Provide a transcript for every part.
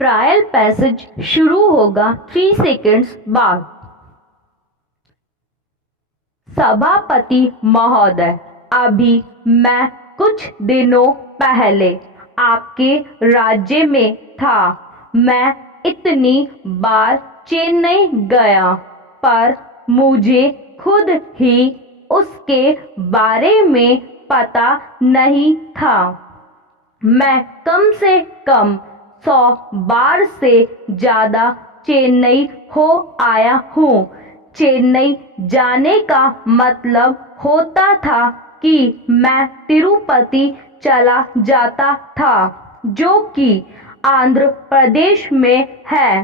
Trial passage शुरू होगा 3 seconds बाद। सभापति महोदय, अभी मैं कुछ दिनों पहले आपके राज्य में था। मैं इतनी बार चेन्नई गया, पर मुझे खुद ही उसके बारे में पता नहीं था। मैं कम से कम 100 बार से ज़्यादा चेन्नई हो आया हूँ। चेन्नई जाने का मतलब होता था कि मैं तिरुपति चला जाता था, जो कि आंध्र प्रदेश में है।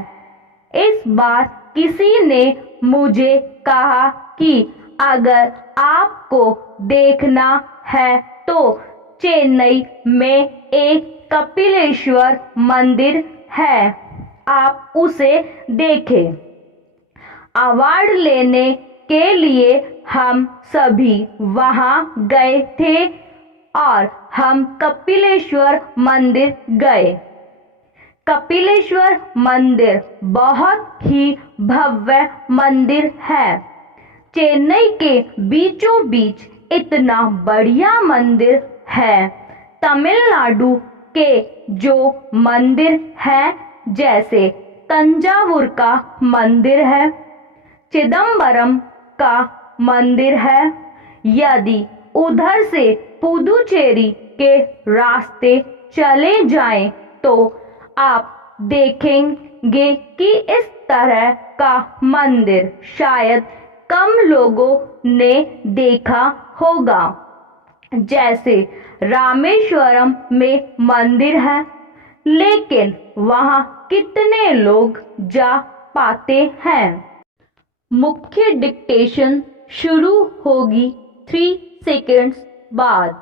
इस बार किसी ने मुझे कहा कि अगर आपको देखना है तो चेन्नई में एक कपिलेश्वर मंदिर है, आप उसे देखें। अवार्ड लेने के लिए हम सभी वहाँ गए थे और हम कपिलेश्वर मंदिर गए। कपिलेश्वर मंदिर बहुत ही भव्य मंदिर है। चेन्नई के बीचों बीच इतना बढ़िया मंदिर है। तमिलनाडु के जो मंदिर हैं, जैसे तंजावुर का मंदिर है, चिदम्बरम का मंदिर है, यदि उधर से पुदुचेरी के रास्ते चले जाएं तो आप देखेंगे कि इस तरह का मंदिर शायद कम लोगों ने देखा होगा। जैसे रामेश्वरम में मंदिर है, लेकिन वहाँ कितने लोग जा पाते हैं। मुख्य डिक्टेशन शुरू होगी 3 सेकंड्स बाद।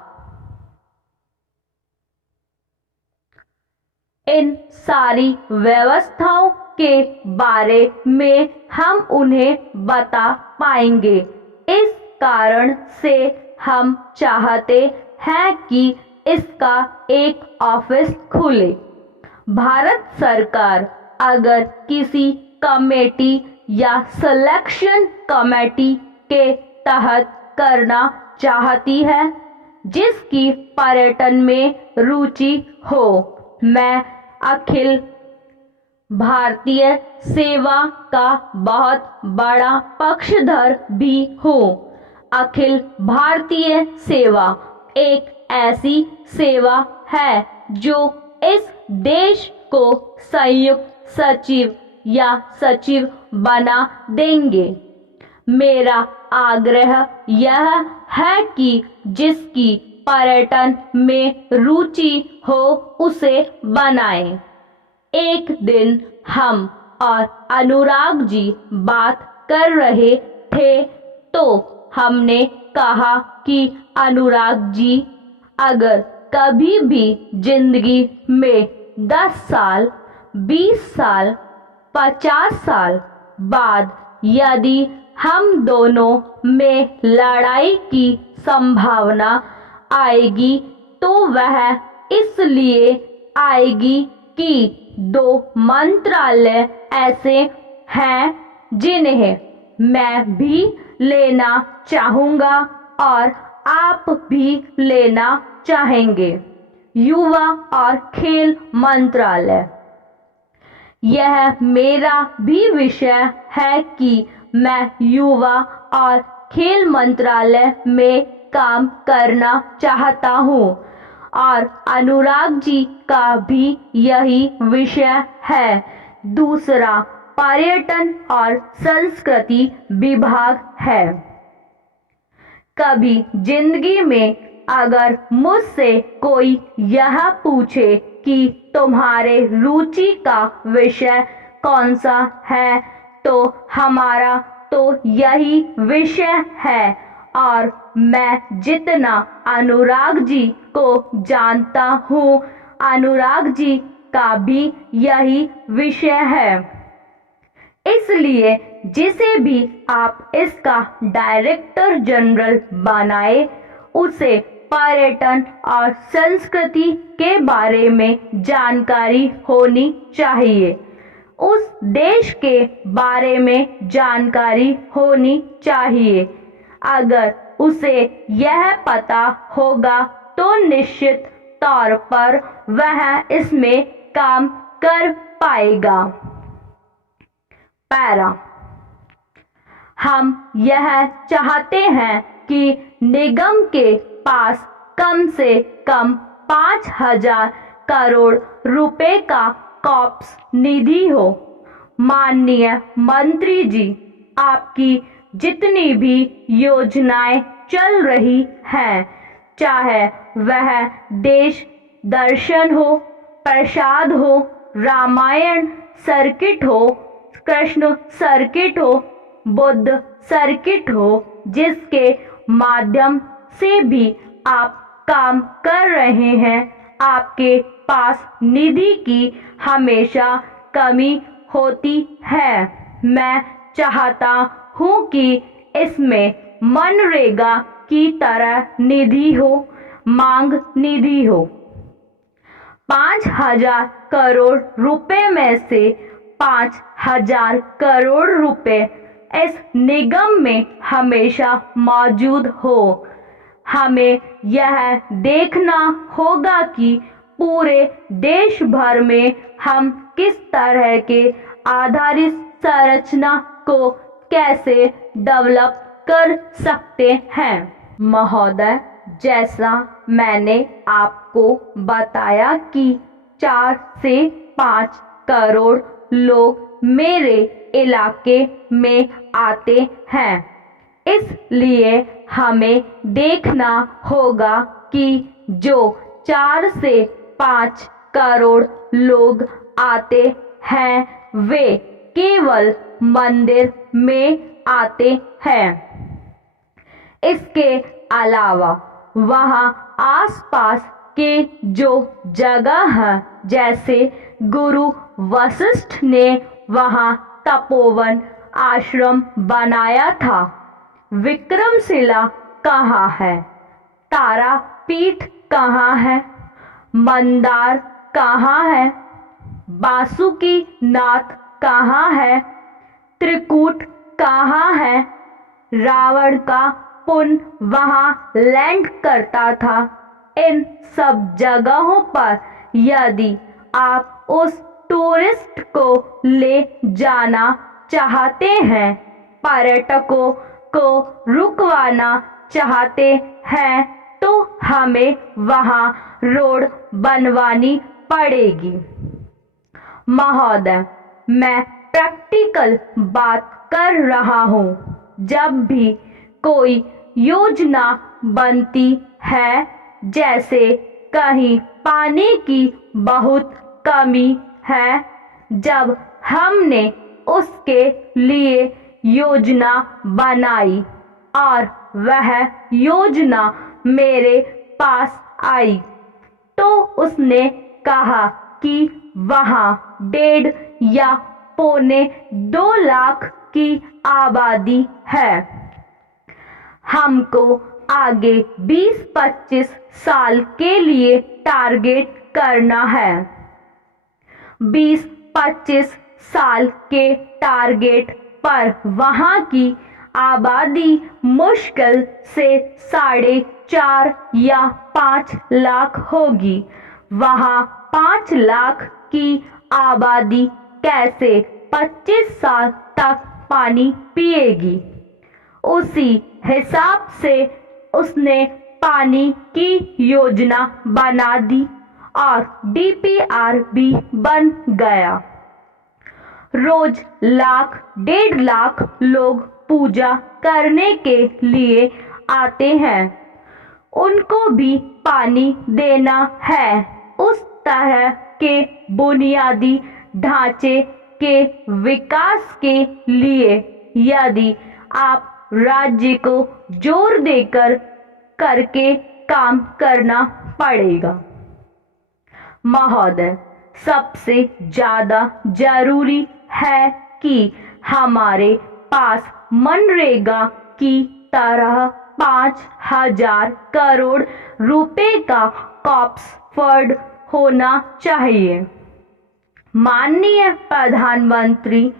इन सारी व्यवस्थाओं के बारे में हम उन्हें बता पाएंगे। इस कारण से हम चाहते हैं कि इसका एक ऑफिस खुले। भारत सरकार अगर किसी कमेटी या सिलेक्शन कमेटी के तहत करना चाहती है जिसकी पर्यटन में रुचि हो, मैं अखिल भारतीय सेवा का बहुत बड़ा पक्षधर भी हूँ। अखिल भारतीय सेवा एक ऐसी सेवा है जो इस देश को संयुक्त सचिव या सचिव बना देंगे। मेरा आग्रह यह है कि जिसकी पर्यटन में रुचि हो उसे बनाएं। एक दिन हम और अनुराग जी बात कर रहे थे तो हमने कहा कि अनुराग जी, अगर कभी भी जिंदगी में 10 साल, 20 साल, 50 साल बाद यदि हम दोनों में लड़ाई की संभावना आएगी तो वह इसलिए आएगी कि 2 मंत्रालय ऐसे हैं जिन्हें मैं भी लेना चाहूँगा और आप भी लेना चाहेंगे, युवा और खेल मंत्रालय। यह मेरा भी विषय है कि मैं युवा और खेल मंत्रालय में काम करना चाहता हूँ और अनुराग जी का भी यही विषय है। दूसरा पर्यटन और संस्कृति विभाग है। कभी जिंदगी में अगर मुझसे कोई यह पूछे कि तुम्हारे रुचि का विषय कौन सा है, तो हमारा तो यही विषय है और मैं जितना अनुराग जी को जानता हूँ, अनुराग जी का भी यही विषय है। इसलिए जिसे भी आप इसका डायरेक्टर जनरल बनाए, उसे पर्यटन और संस्कृति के बारे में जानकारी होनी चाहिए। उस देश के बारे में जानकारी होनी चाहिए। अगर उसे यह पता होगा तो निश्चित तौर पर वह इसमें काम कर पाएगा। पैरा, हम यह चाहते हैं कि निगम के पास कम से कम 5,000 करोड़ रुपए का कॉर्प्स निधि हो। माननीय मंत्री जी, आपकी जितनी भी योजनाएं चल रही हैं, चाहे वह देश दर्शन हो, प्रसाद हो, रामायण सर्किट हो, कृष्ण सर्किट हो, बुद्ध सर्किट हो, जिसके माध्यम से भी आप काम कर रहे हैं, आपके पास निधि की हमेशा कमी होती है। मैं चाहता हूँ कि इसमें मनरेगा की तरह निधि हो, मांग निधि हो। 5,000 करोड़ रुपए में से 5,000 करोड़ रुपए इस निगम में हमेशा मौजूद हो। हमें यह देखना होगा कि पूरे देश भर में हम किस तरह के आधारित संरचना को कैसे डेवलप कर सकते हैं। महोदय, जैसा मैंने आपको बताया कि 4 से 5 करोड़ लोग मेरे इलाके में आते हैं, इसलिए हमें देखना होगा कि जो 4 से 5 करोड़ लोग आते हैं वे केवल मंदिर में आते हैं। इसके अलावा वहाँ आसपास के जो जगह है, जैसे गुरु वशिष्ठ ने वहाँ तपोवन आश्रम बनाया था, विक्रमशिला कहाँ है, तारापीठ कहाँ है, मंदार कहाँ है, बासुकी नाथ कहाँ है, त्रिकूट कहाँ है, रावण का पुन वहाँ लैंड करता था। इन सब जगहों पर यदि आप उस टूरिस्ट को ले जाना चाहते हैं, पर्यटकों को रुकवाना चाहते हैं, तो हमें वहाँ रोड बनवानी पड़ेगी। महोदय, मैं प्रैक्टिकल बात कर रहा हूँ। जब भी कोई योजना बनती है, जैसे कहीं पानी की बहुत कमी है, जब हमने उसके लिए योजना बनाई और वह योजना मेरे पास आई, तो उसने कहा कि वहाँ 1.5 या 2.25 लाख की आबादी है। हमको आगे 20-25 साल के लिए टारगेट करना है। 20-25 साल के टारगेट पर वहाँ की आबादी मुश्किल से 4.5 या 5 लाख होगी। वहाँ 5 लाख की आबादी कैसे 25 साल तक पानी पिएगी? उसी हिसाब से उसने पानी की योजना बना दी और DPR भी बन गया। रोज 1.5 लाख लोग पूजा करने के लिए आते हैं, उनको भी पानी देना है। उस तरह के बुनियादी ढांचे के विकास के लिए यदि आप राज्य को जोर देकर करके काम करना पड़ेगा। महोदय, सबसे ज़्यादा जरूरी है कि हमारे पास मनरेगा की तरह 5,000 करोड़ रुपए का कॉप्स फंड होना चाहिए। माननीय प्रधानमंत्री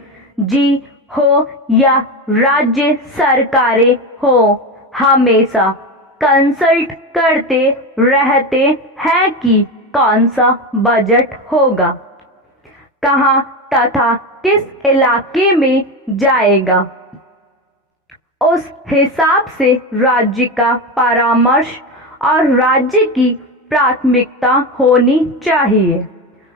जी हो या राज्य सरकारें हो, हमेशा कंसल्ट करते रहते हैं कि कौन सा बजट होगा, कहाँ तथा किस इलाके में जाएगा। उस हिसाब से राज्य का परामर्श और राज्य की प्राथमिकता होनी चाहिए।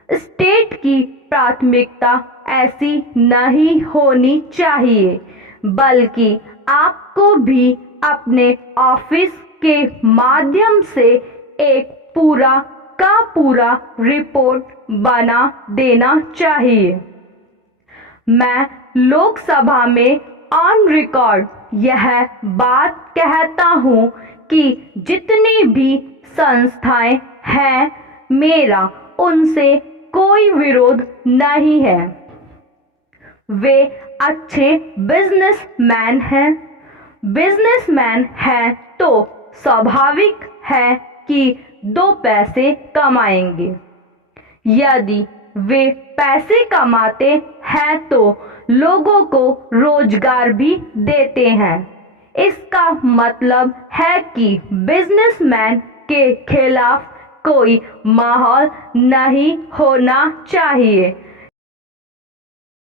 स्टेट की प्राथमिकता ऐसी नहीं होनी चाहिए, बल्कि आपको भी अपने ऑफिस के माध्यम से एक पूरा का पूरा रिपोर्ट बना देना चाहिए। मैं लोकसभा में ऑन रिकॉर्ड यह बात कहता हूँ कि जितनी भी संस्थाएं हैं, मेरा उनसे कोई विरोध नहीं है। वे अच्छे बिजनेसमैन हैं तो स्वाभाविक है कि 2 पैसे कमाएंगे। यदि वे पैसे कमाते हैं तो लोगों को रोजगार भी देते हैं। इसका मतलब है कि बिजनेसमैन के खिलाफ कोई माहौल नहीं होना चाहिए।